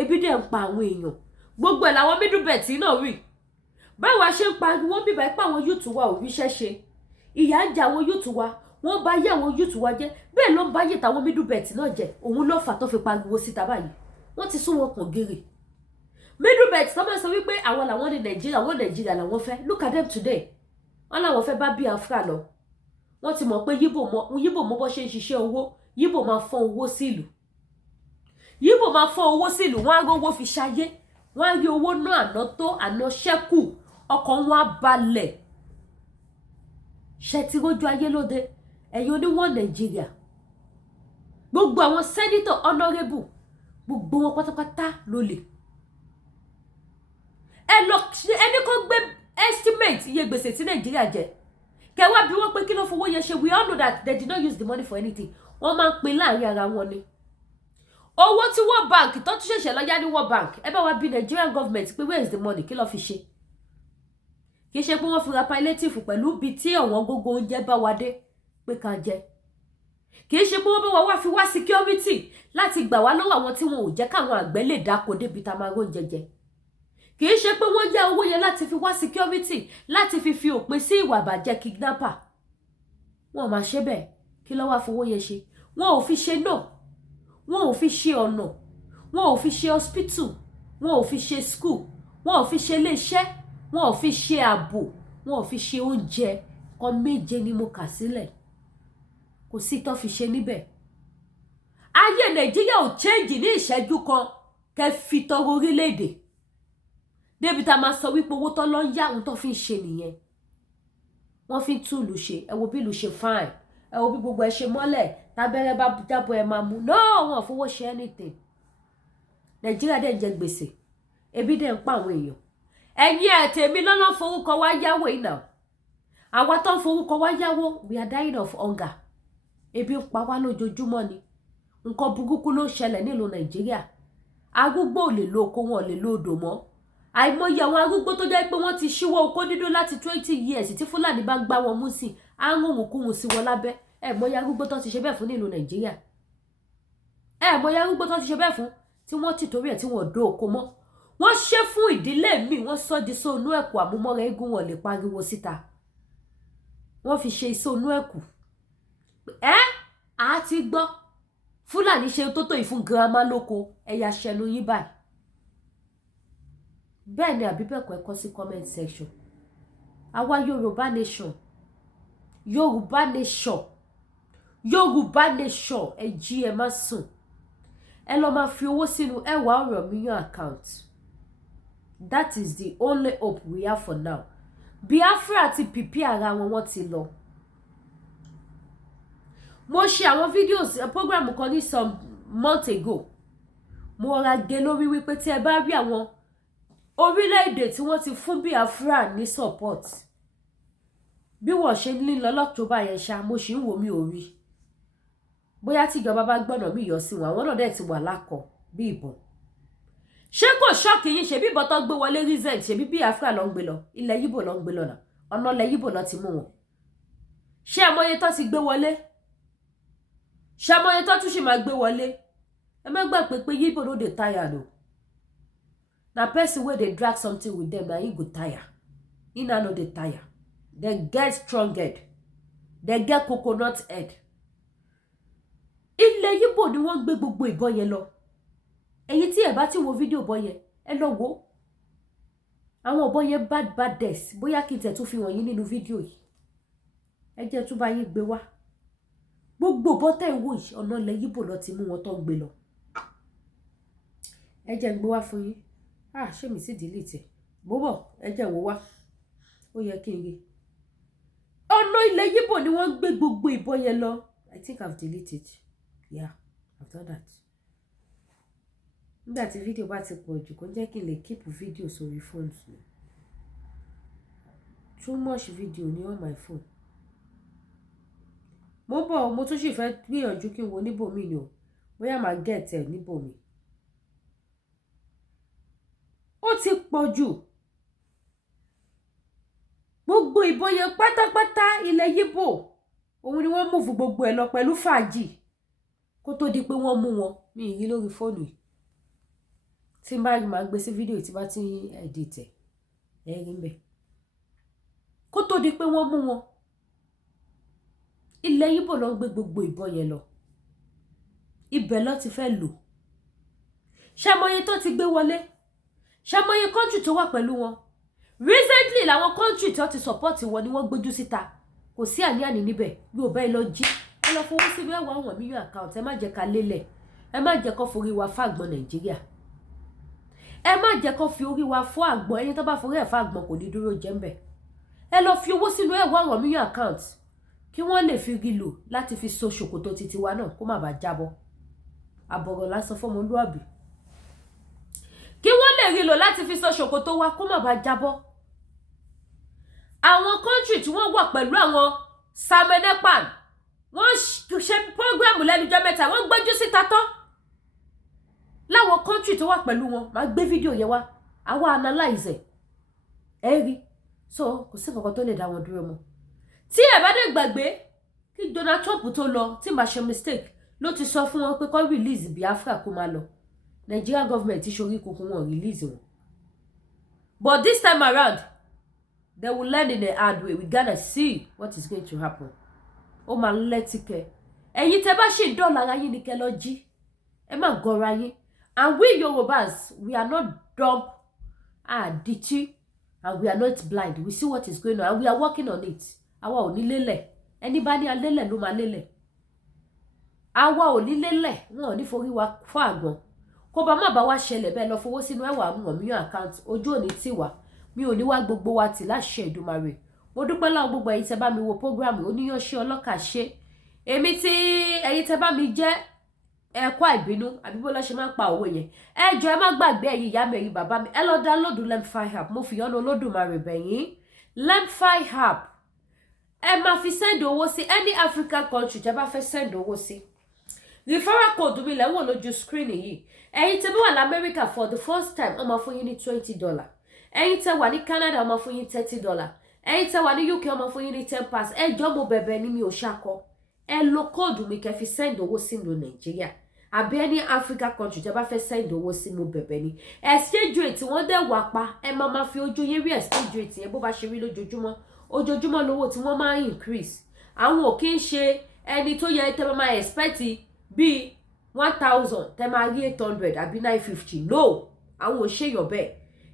ebi dẹ̀ ń pa àwọn èèyàn gbogbo ẹ̀ làwọn Middlebelt náà rí báwa ṣe ń pariwo bíbá ipá àwọn yúùtù wa ò ríṣẹ́ ṣe ìyà ń jẹ àwọn yúùtù wa wọ́n bá yé àwọn yúùtù wa jẹ́ bẹ́ẹ̀ ló ń bá yé tàwọn Middlebelt náà jẹ́ òun ló fà tó fi pariwo síta báyìí wọ́n ti sún wọn kàn gírì Middlebelt tó máa sọ wípé àwọn làwọn ní Nàìjíríà wọn Nàìjíríà làwọn fẹ́ look at them today wọ́n làwọn fẹ́ bá Biafra lọ wọ́n ti mọ̀ pé Yíbò mọ̀ bó ṣe ń ṣiṣẹ́ owó, Yíbò máa fọ́n owó sílùú. Yíbò máa fọ́n owó sílùú, wọ́n á rí owó fi ṣayé, wọ́n á rí owó náà àná tó àná ṣẹ́kù, ọkàn wọn á balẹ̀. Ṣé ti rójú ayé lóde, ẹ̀yin oníwọ̀n Nàìjíríà. Gbogbo àwọn senator honorable, gbogbo wọn pátápátá ló lè. Ẹni kò gbé estimate iye gbèsè tí Nàìjíríà jẹ. Kẹwàá bí wọ́n pé kí ló fowó yẹn ṣe, we all know that they did not use the money for anything. Wọ́n máa ń pín láàrin ara wọn ni. Owó tí World Bank tó tún ṣẹ̀ṣẹ̀ lọ yá ní World Bank, ẹ bá wa bí Nigerian government pé where is the money, kí ló fi ṣe? Kì í ṣe pé wọ́n fi ra palliative pẹ̀lú bí tí ọ̀wọ́n gógó oúnjẹ bá wa dé pé ká jẹ. Kì í ṣe pé wọ́n bá wa wá fi wá security láti gbà wá lọ́wọ́ àwọn tí wọn ò jẹ́ káwọn àgbẹ̀ lè dáko débi tá máa róúnjẹ jẹ. Kì í ṣe pé wọ́n yá owó yẹn láti fi wá security láti fi òpin sí ìwà ìbàjẹ́ kidnapper. Wọ́n máa ṣe bẹ́ẹ̀, kí ló wá fowó yẹn ṣe? Wọ́n ò fi ṣe náà, wọ́n ò fi ṣe ọ̀nà, wọ́n ò fi ṣe hospital, wọ́n ò fi ṣe school, wọ́n ò fi ṣe iléeṣẹ́, wọ́n ò fi ṣe ààbò, wọ́n ò fi ṣe oúnjẹ. Kan méje ni mo kà sílẹ̀, kò sí tó fi ṣe níbẹ̀. Ayé Nàìjíríà ò change ní ìṣẹ́jú kan kẹ́ fi tọrọ orílẹ̀-èdè débi tá máa sọ wípé owó tó lọ ń yá ohun tó fi ń ṣe nìyẹn. Wọ́n fi ń tún ìlú ṣe, ẹ wo bí ìlú ṣe fine, ẹ wo bí gbogbo ẹ ṣe mọ́lẹ̀, tábẹ́rẹ́ bá jábọ̀ ẹ máa mú. No, wọn ò fowó ṣe anything. Nàìjíríà dẹ̀ ń jẹ gbèsè, ebi dẹ̀ ń pa àwọn èèyàn. Ẹ̀yin àtèmi lọ́nà forúkọ wá yáwó iná. Àwa tó ń forúkọ wá yáwó, we are dying of hunger. Ebi ń pa wá lójoojúmọ́ ni. Nǹkan burúkú ló ń ṣẹlẹ̀ nílùú Nàìjíríà. Arúgbó ò lè lo oko, wọn ò lè lo odò mọ́. Àìmọye àwọn arúgbó tó jẹ́ pé wọ́n ti ṣíwọ́ oko dídó láti 20 years tí Fúlàní bá gbá wọn mú sí, á ń rùnkúrùn sí wọn lábẹ́. Mọye arúgbó tó ti ṣe bẹ́ẹ̀ fún nílùú Nàìjíríà. Mọye arúgbó tó ti ṣe bẹ́ẹ̀ fún tí wọ́n ti torí ẹ̀ tí wọ́n dó oko mọ́. Wọ́n ṣe fún ìdílé mi, wọ́n sọ di sóònú ẹ̀kú àmúmọ́ra eégún, wọn lè pariwo síta. Wọ́n fi ṣe sóònú ẹ̀kú. A ti gbọ́ Fúlàní ṣe tó tó ìfún girama lóko, ẹ̀yà ṣẹnu yín báyìí. Bẹ́ẹ̀ ni àbí bẹ́ẹ̀ kọ́ ẹ kọ sí comment section. Àwa Yorùbá nation, Yorùbá nation, Yorùbá nation, ẹ jí ẹ má sùn. Ẹ lọ máa fi owó sínú ẹwà Ọ̀rànmíyàn account. That is the only hope we have for now. Biafra àti pìpì ara wọn ti lọ. Mo ṣe àwọn videos program kan ní some months ago. Mo ra gé lórí wípé tí ẹ bá rí àwọn orílẹ̀-èdè tí wọ́n ti fún Biafra ní support. Bí wọ́n ṣe ní lọ l'October yẹn ṣá, mo ṣì ń wò mí ò rí. Bóyá tí ìjọba bá gbọ́nà mí yọ sí wọn, àwọn náà dẹ̀ ti wà lákọ̀ bí ìbọn. Ṣé kò ṣọ́ọ̀kì yín, ṣe bí ìbọn tó gbé wọlé recent, ṣe bí Biafra ló ń gbé lọ, ilẹ̀ Yíbò ló ń gbé lọ náà, ọ̀nà ilẹ̀ Yíbò ló ti mú wọn. Ṣé àmọye tó ti gbé wọlé? Ṣé àmọye tó tún ṣì máa gbé wọlé? Ẹ má gbà pé Yíbò no dey tire no. Na person wey dey drag something with them, na him go tire. He no dey tire. They get strong head. They get coconut head. Ilẹ̀ Yíbò ni wọ́n gbé gbogbo ìbọn yẹn lọ. Ẹ̀yin tí ẹ bá ti wo fídíò ìbọn yẹn, ẹ lọ wò. Àwọn ìbọn yẹn bad death. Bóyá kí n tẹ̀ tún fi wọ̀nyí nínú fídíò yìí. Ẹ jẹ́ tún bá yín gbé wá. Gbogbo ìbọn tẹ́ ń wò yìí, ọ̀nà ilẹ̀ Yíbò ló ti mú wọn tó ń gbé lọ. Ẹ jẹ́ ń gbé wá fún yín. Ṣé mi sì delete ẹ̀? Bóbọ̀, ẹ jẹ́ wò wá. Ó yẹ kí n rí. Ọ̀nà ilẹ̀ Yíbò ni wọ́n gbé gbogbo ìbọn yẹn lọ. I think I've deleted. Yeah, I've done that. Nígbà tí fídíò bá ti pọ̀ jù, kò jẹ́ kí n lè keep fídíò sórí phone mi. Too much video ni on my phone. Mo bọ̀, mo tún sì fẹ́ gbìyànjú kí n wo níbòmí ni o. Bóyá màá get ẹ̀ níbòmí. Ó ti pọ̀ jù. Gbogbo ìbọn yẹn pátápátá ilẹ̀ Yíbò. Òun ni wọ́n move gbogbo ẹ̀ lọ pẹ̀lú fàájì. Kó tó di pé wọ́n mú wọn. Mi ì rí lórí fóònù yìí. Tí n bá rí màá gbé sí fídíò tí bá ti edit ẹ̀. Ẹ rí mbẹ̀. Kó tó di pé wọ́n mú wọn. Ilẹ̀ Yíbò ló ń gbé gbogbo ìbọn yẹn lọ. Ibẹ̀ ló ti fẹ́ lò. Ṣàmọye tó ti gbé wọlé. Ṣàmọye country tó wà pẹ̀lú wọn. Recently làwọn country tó ti support wọn ni wọ́n gbójú síta. kò sí àní-àní níbẹ̀ yóò bá ẹ lọ jí ẹ lọ fowó sí ẹwà Àwọn mílíọ̀nù account ẹ má jẹ́ ká lélẹ̀ ẹ má jẹ́ kó forí wa fáàgbọ́n Nàìjíríà ẹ má jẹ́ kó fi orí wa fọ́ àgbọ̀n ẹni tó bá forí ẹ̀ fáàgbọ́n kò ní dúró jẹ́ ń bẹ̀ ẹ lọ fi owó sínú ẹwà Àwọn mílíọ̀nù account kí wọ́n lè fi rí lò láti fi so ṣòkòtò titi wa náà kó má bàa jábọ́ àbọ̀rọ̀ lásán fọ́mọlúàbí kí wọ́n lè rí lò láti fi so ṣòkòtò wa kó má bàa jábọ́ àwọn country tí wọ́n wà pẹ̀lú àwọn samenepan wọ́n ṣe program lẹ́nujọ́ mẹ́ta wọ́n gbójú síta tán láwọn country tó wà pẹ̀lú wọn máa gbé fídíò yẹn wá àwa analyze ẹ rí so kò sí kankan tó lè dá wọn dúró mọ́ tí ẹ bá dé gbàgbé kí Donald Trump tó lọ tí màá ṣe mistake ló ti sọ fún wọn pé kó release Biafra kó máa lọ Nigeria government ti ṣorí kunkun wọn release wọn but this time around they will learn in a hard way we gotta see what is going to happen ó máa lẹ́tìkẹ́ ẹ̀yin tẹ́ bá ṣì dọ́ọ̀lù ara yín ni kẹ́ lọ jí ẹ má gọra yín and we Yorubas we are not dumb ditchy and we are not blind we see what is going on and we are working on it àwa ò ní lélẹ̀ ẹni bá ní alélẹ̀ ló máa lélẹ̀ àwa ò ní lélẹ̀ wọn ò ní forí wa fọ́ àgbọ̀n kó bá má bá wá ṣẹlẹ̀ bẹ́ẹ̀ lọ fowó sínú ẹwà Àwọn mílíọ̀nù account ojú òní tiwa mi ò ní wá gbogbo wa tì láṣẹ Èdùmàrè mo dúpẹ́ lọ́wọ́ gbogbo ẹ̀yin tẹ́ bá mi wo program oníyanṣẹ́ ọlọ́kà ṣe èmi tí ẹ̀yin tẹ́ bá mi jẹ́ ẹ̀kọ́ àìbínú àbí bó lọ́ ṣe máa ń pa òwe yẹn ẹ jọ̀ọ́ ẹ má gbàgbé ẹ̀yin ìyá mi ẹ̀yin bàbá mi ẹ lọ download Lemfi app mo fi yọ́nú Olódùmarè bẹ̀yìn Lemfi app ẹ máa fi send owó sí any African country tẹ́ bá fẹ́ send owó sí referral code mi lẹ́wọ̀n lójú screen yìí ẹ̀yin tẹ́ bá wà l'America for the first time wọ́n máa fún yín ní $20 ẹ̀yin tẹ́ wà ní Canada wọ́n máa fún yín $30 ẹ̀yin tẹ́ wà ní UK wọ́n máa fún yín ní 10 pass ẹ jọ̀ọ́ mo bẹ̀bẹ̀ ní mi ò ṣakọ ẹ lo kóòdù mi kẹ́ fi send owó sínú Nàìjíríà àbí any Africa country tẹ́ bá fẹ́ send owó sí mo bẹ̀bẹ̀ ní exchange rate wọ́n dẹ̀ wà pa ẹ máa fi ojú yín rí exchange rate yẹn bó bá ṣe rí ojoojúmọ́ lówó tí wọ́n máa increase àwọn ò kí ń ṣe ẹni tó yẹ tẹ́ máa expect bíi 1000 tẹ́ máa rí 800 àbí 950 no àwọn ò ṣèyàn bẹ́ẹ̀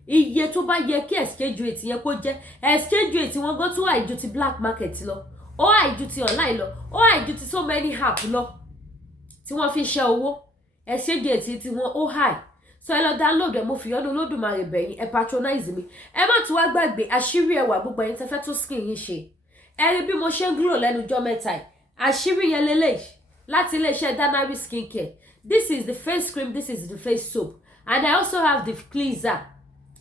iye tó bá yẹ kí exchange rate yẹn kó jẹ́ exchange rate wọn gan tó àìjú ti black market lọ ó àìjú ti online lọ ó àìjú ti so many app lọ tí wọ́n fi ṣe owó exchange rate tí wọ́n ó high so ẹ lọ download ẹ mo fi yọ́nú Olódùmarè bẹ̀yìn ẹ patronize mi ẹ má tún wá gbàgbé àṣírí ẹwà gbogbo ẹ̀yin tẹ́ fẹ́ tún skin yín ṣe ẹ rí bí mo ṣe ń glow lẹ́nujọ́ mẹ́ta àṣírí yẹn lélẹ́yìí láti iléeṣẹ́ Danari skincare this is the face cream this is the face soap and I also have the cleanser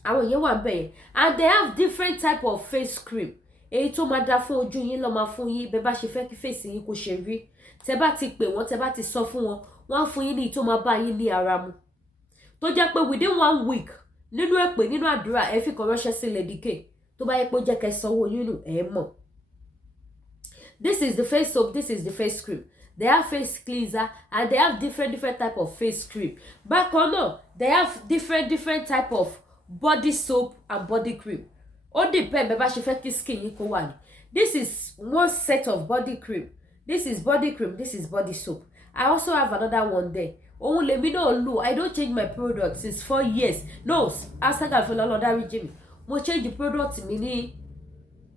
àwọn yẹn wà bẹ́ẹ̀ and they have different type of face cream èyí tó máa dá fún ojú yín ló máa fún yín bẹ́ẹ̀ bá ṣe fẹ́ kí face yín kó ṣe rí tẹ́ bá ti pè wọ́n tẹ́ bá ti sọ fún wọn wọ́n á fún yín ní tó máa bá yín ní ara mu tó jẹ́ pé within 1 week nínú èpè nínú àdúrà ẹ fi kàn ránṣẹ́ sí Lady K tó bá yẹ pé ó jẹ́ kẹ́ sanwó yín nù ẹ mọ̀ this is the face soap this is the face cream they have face cleanser and they have different type of face cream bákan náà they have different type of body soap and body cream ó depend bẹ́ẹ̀ bá ṣe fẹ́ kí skin yín kó wà ní this is one set of body cream this is body cream this is body soap I also have another one there òun lèmi náà lò I don't change my product since 4 years no asaga fún lọ́lọ́dá rí jimmy mo change product mi ní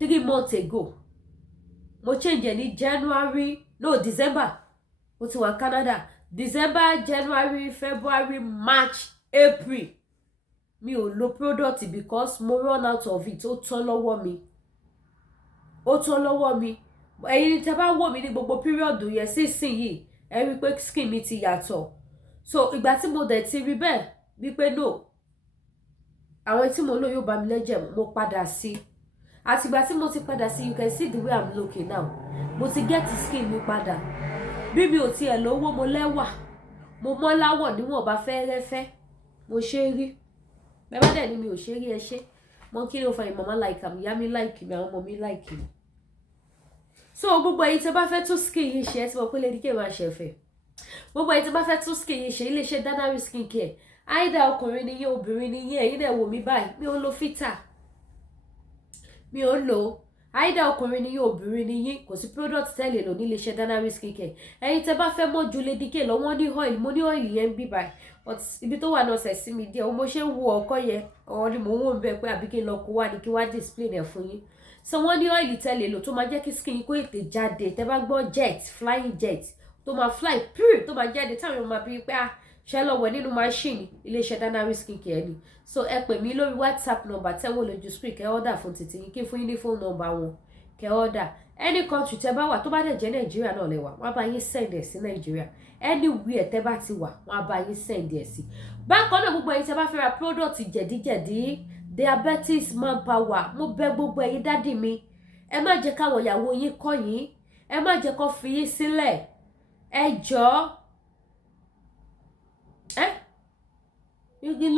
3 months ago mo change ẹ̀ ní December mo ti wà Canada December January February March April mi ò lo product because mo run out of it ó tán lọ́wọ́ mi ẹ̀yin tẹ́ bá wò mí ní gbogbo period yẹn sísìn yìí ẹ rí pé skin mi ti yàtọ̀ so ìgbà tí mo dẹ̀ ti rí bẹ́ẹ̀ wípé no àwọn tí mo lò yóò bá mi lẹ́jẹ̀ mo padà sí àti ìgbà tí mo ti padà sí you can see the way I'm looking now mo ti get skin mi padà bí mi ò tiẹ̀ lówó mo lẹ́wà mo mọ́ láwọ̀ níwọ̀n bá fẹ́rẹ́fẹ́ mo ṣe rí bẹ́ẹ̀ bá dẹ̀ ni mi ò ṣe rí ẹ ṣe mo kí ló fa ìmọ̀mọ́ like mi ìyá mi like mi àwọn ọmọ mi like mi so gbogbo ẹ̀yin tẹ́ bá fẹ́ tún skin yín ṣe ẹ ti mọ̀ pé Lady K máa ṣẹ̀fẹ̀ gbogbo ẹ̀yin tẹ́ bá fẹ́ tún skin yín ṣe iléeṣẹ́ Danari skincare àìdá ọkùnrin ni yín obìnrin ni yín ẹ̀yin dẹ̀ wò mí báyìí mi ò lo filter mi ò lò àìdá ọkùnrin ni yín obìnrin ni yín kò sí product tẹ́lẹ̀ lò ní iléeṣẹ́ Danari skincare ẹ̀yin tẹ́ bá fẹ́ mọ́ ju Lady K lọ wọ́n ní oil mo ní oil yẹn ń bí báyìí but ibi tó wà náà ṣẹ̀ sí mi díẹ̀ mo ṣe ń wo ọkọ yẹn ọ̀rọ̀ ni mò ń wò ń bẹ pé àbí kí n lọ kó wá ní kí wá display rẹ̀ fún yín so wọ́n ní oil tẹ́lẹ̀ lò tó máa jẹ́ kí skin kó ètè jáde tẹ́ bá gbọ́ jet flying jet tó máa fly pure tó máa jáde táwọn èèyàn máa bí pé ṣe lọ wẹ̀ nínú machine iléeṣẹ́ Danari skincare ni so ẹ pè mí lórí WhatsApp number tẹ́wọ́ lójú screen kẹ́ order fún títí yín kí n fún yín ní phone number wọn kẹ́ order any country tẹ́ bá wà tó bá dẹ̀ jẹ́ Nàìjíríà náà lẹ́wà wọ́n á bá yín send ẹ̀ sí Nàìjíríà anywhere tẹ́ bá ti wà wọ́n á bá yín send ẹ̀ sí. Bákan náà gbogbo ẹ̀yin tẹ́ bá fẹ́ ra product jẹ̀díjẹ̀dí diabetes manpower mo bẹ̀ gbogbo ẹ̀yin dádì mi ẹ má jẹ́ káwọn ìyàwó yín kọ̀ yín ẹ má jẹ́ kó fi yín sílẹ̀ ẹ jọ̀ọ́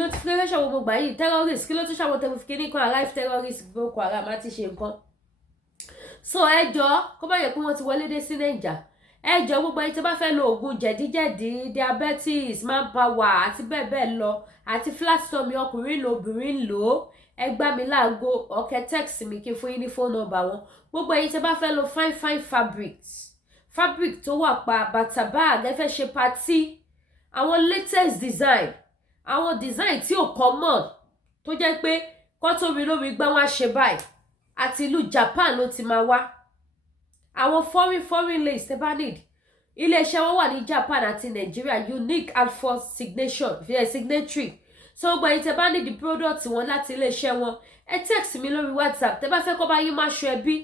notification wo mo gbà yìí terrorist kí ló tún ṣàwọn tẹ̀wé kíní kan alive terrorist Boko Haram àti ṣe nǹkan so ẹ jọ̀ọ́ kó bá yẹ pé wọ́n ti wọlé dé sí Nàìjà ẹ jọ̀ọ́ gbogbo ẹni tí bá fẹ́ lo oògùn jẹ̀díjẹ̀dí diabetes manpower àti bẹ́ẹ̀ bẹ́ẹ̀ lọ àti flat stomach ọkùnrin lò obìnrin lò ẹ gbá mi láago ọ̀kẹ́ text mi kí n fún yín ní phone number wọn gbogbo ẹni tí bá fẹ́ lo fine fabric tó wà pa bàtà bag ẹ fẹ́ ṣe party àwọn latest design àwọn design tí ò common tó jẹ́ pé kó tó rí lórí gbá wọn ṣe báyìí àti ìlú Japan ló ti máa wá àwọn foreign lace tẹ́ bá need iléeṣẹ́ wọn wà ní Japan àti Nigeria unique and for signatory so gbogbo ẹ̀yin tẹ́ bá need the product wọn láti iléeṣẹ́ wọn ẹ text mi lórí WhatsApp tẹ́ bá fẹ́ kó bá yín máa ṣọ ẹbí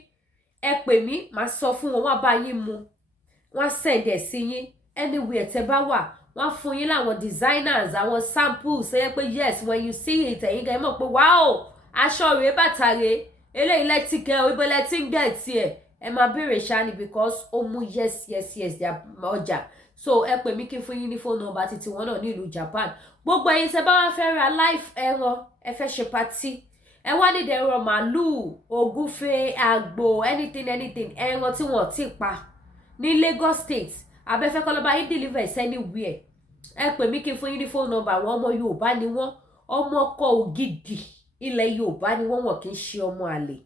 ẹ pè mí màá sọ fún wọn wọ́n bá yín mu wọ́n send ẹ̀ sí yín anywhere tẹ́ bá wà wọ́n fún yín láwọn designers àwọn samples ṣe pé yes when you see it ẹ̀yin gan mọ̀ pé wow aṣọ rèé bàtà rèé eléyìí lẹ́tìkẹ́ ìbẹ̀lẹ̀ tí ń gẹ̀ tiẹ̀ ẹ máa béèrè ṣáni because ó mú yes ọjà so ẹ pè mí kí n fún yín ní phone number títí wọn náà ní ìlú Japan gbogbo ẹ̀yin tẹ́ bá wá fẹ́ ra live ẹran ẹ fẹ́ ṣe party ẹ wá nídìí ẹran màálùú ògúnfe àgbò anything ẹran tí wọ́n ti pa ní Lagos State abẹ́fẹ́ kọ́ ló bá yín deliver anywhere ẹ pè mí kí n fún yín ní phone number àwọn ọmọ Yorùbá ni wọ́n ọmọ ọkọ ògidì ilẹ̀ Yorùbá ni wọ́n kì í ṣe ọmọ àlè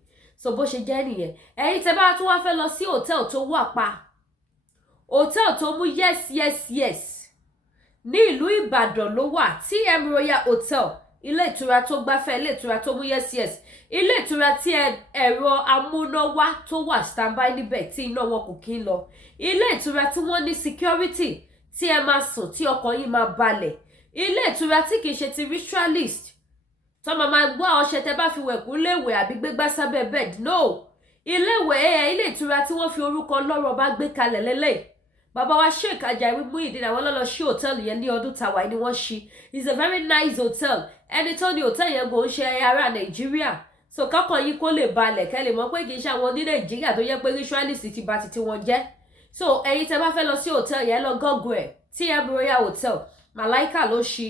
so bó ṣe jẹ́ nìyẹn ẹ̀yin tẹ́ bá tún wá fẹ́ lọ sí hòtẹ́ẹ̀lì tó wà pa hòtẹ́ẹ̀lì tó mú yes ní ìlú Ìbàdàn ló wà TM Royal Hotel ilé ìtura tó gbáfẹ́ ilé ìtura tó mú yes ilé ìtura tí ẹ̀rọ amúnáwá tó wà standby níbẹ̀ tí iná wọn kò kí ń lọ ilé ìtura tí wọ́n ní security tí ẹ máa sùn tí ọkàn yín máa balẹ̀ ilé ìtura tí kìí ṣe ti ritualist tó máa gbọ́ ọṣẹ tẹ́ bá fi wẹ̀kú léwẹ̀ àbí gbégbá sábẹ́ bed no ilé ìtura tí wọ́n fi orúkọ lọ́rọ̀ bá gbé kalẹ̀ lélẹ̀ bàbá wa Sheikh Ajayi Muyideen àwọn lọ́lọ́ ṣí hòtẹ́ẹ̀lì yẹn ní ọdún tàwa ni wọ́n ṣí it's a very nice hotel ẹni tó ní hòtẹ́ẹ̀lì yẹn kò ń ṣe ará Nàìjíríà so kọ́kàn yín kó lè balẹ̀ kẹ́ lè mọ̀ pé kì í ṣe àwọn ní Nàìjíríà tó yẹ pé ritualist ti bà titi wọn jẹ́ so ẹ̀yin tẹ́ bá fẹ́ lọ sí hòtẹ́ẹ̀lì yẹn lọ gọ́gùn ẹ̀ TM Royal Hotel Malaika ló ṣí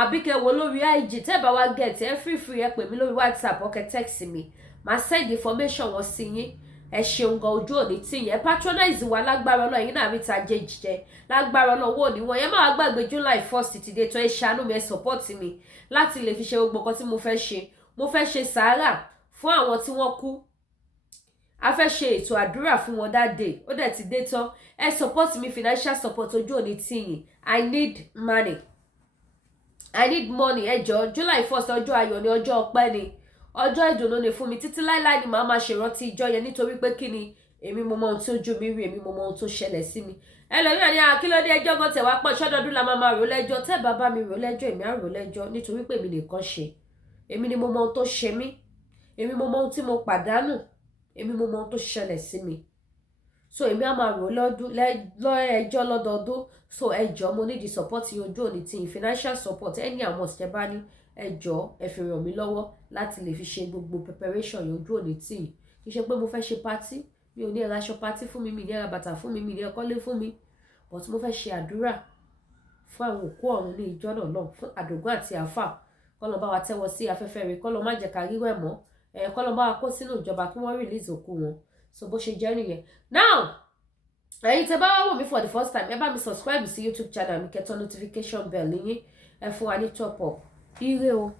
àbíkẹ́ wo lórí IG tẹ́ bá wá get ẹ free ẹ pè mí lórí WhatsApp ọkẹ́ text mi màá send information wọn sí yín ẹ ṣeun gan ojú òní tí yẹn patronize wa lágbára Ọlọ́run yín náà mi ta jẹjẹ lágbára Ọlọ́run owó òní wọn yẹn máa gbàgbé July 1st ti dé tó ẹ ṣàánú mi ẹ support mi láti lè fi ṣe gbogbo nǹkan tí mo fẹ́ ṣe sàárà fún àwọn tí wọ́n kú a fẹ́ ṣe ètò àdúrà fún wọn that day ó dẹ̀ ti dé tán ẹ support mi financial support ojú òní tí yín I need money ẹ jọ̀ọ́ July 1st ọjọ́ ayọ̀ ni ọjọ́ ọpẹ́ ni ọjọ́ ìdùnnú ni fún mi títí láíláí ni màá máa ṣèrántí ìjọ yẹn nítorí pé kí ni èmi mo mọ ohun tí ojú mi rí èmi mo mọ ohun tó ṣẹlẹ̀ sí mi ẹlòmíràn ní akílódé ẹjọ́ gan tẹ̀ wá pọ̀ ṣọ́dọọdún la máa rò lẹ́jọ́ tẹ́ bàbá mi rò lẹ́jọ́ èmi á rò lẹ́jọ́ nítorí pé èmi nìkan ṣe èmi ni mo mọ ohun tó ṣe mí èmi mo mọ ohun tí mo pàdánù èmi mo mọ ohun tó ṣẹlẹ̀ sí mi so èmi á máa rò lẹ́jọ́ lọ́dọọdún so ẹ jọ̀ọ́ mo need the support ojú òní tí financial support any amount tẹ́ bá ní ẹ jọ̀ọ́ ẹ fi ràn mí lọ́wọ́ láti lè fi ṣe gbogbo preparation ojú òní tí kì í ṣe pé mo fẹ́ ṣe party mi ò ní ẹ ra aṣọ party fún mi ní ẹ ra bàtà fún mi ní ẹ kọ́lé fún mi but mo fẹ́ ṣe àdúrà fún àwọn òkú ọ̀run ní ìjọ náà fún Àdògún àti Àfà kọ́lọ́ bá wa tẹ́wọ́ sí afẹ́fẹ́ rẹ̀ kọ́lọ́ má jẹ́ ká rírọ̀ ẹ̀ mọ́ kọ́lọ́ bá wa kó sínú ìjọba kí wọ́n release òkú wọn so bó ṣe jẹ́ nìyẹn now ẹ̀yin tẹ́ bá wá wò mí for the first time ẹ bá mi subscribe sí YouTube channel mi kẹ́tọ́ notification bell yín ẹ fún wa ní top up ire o.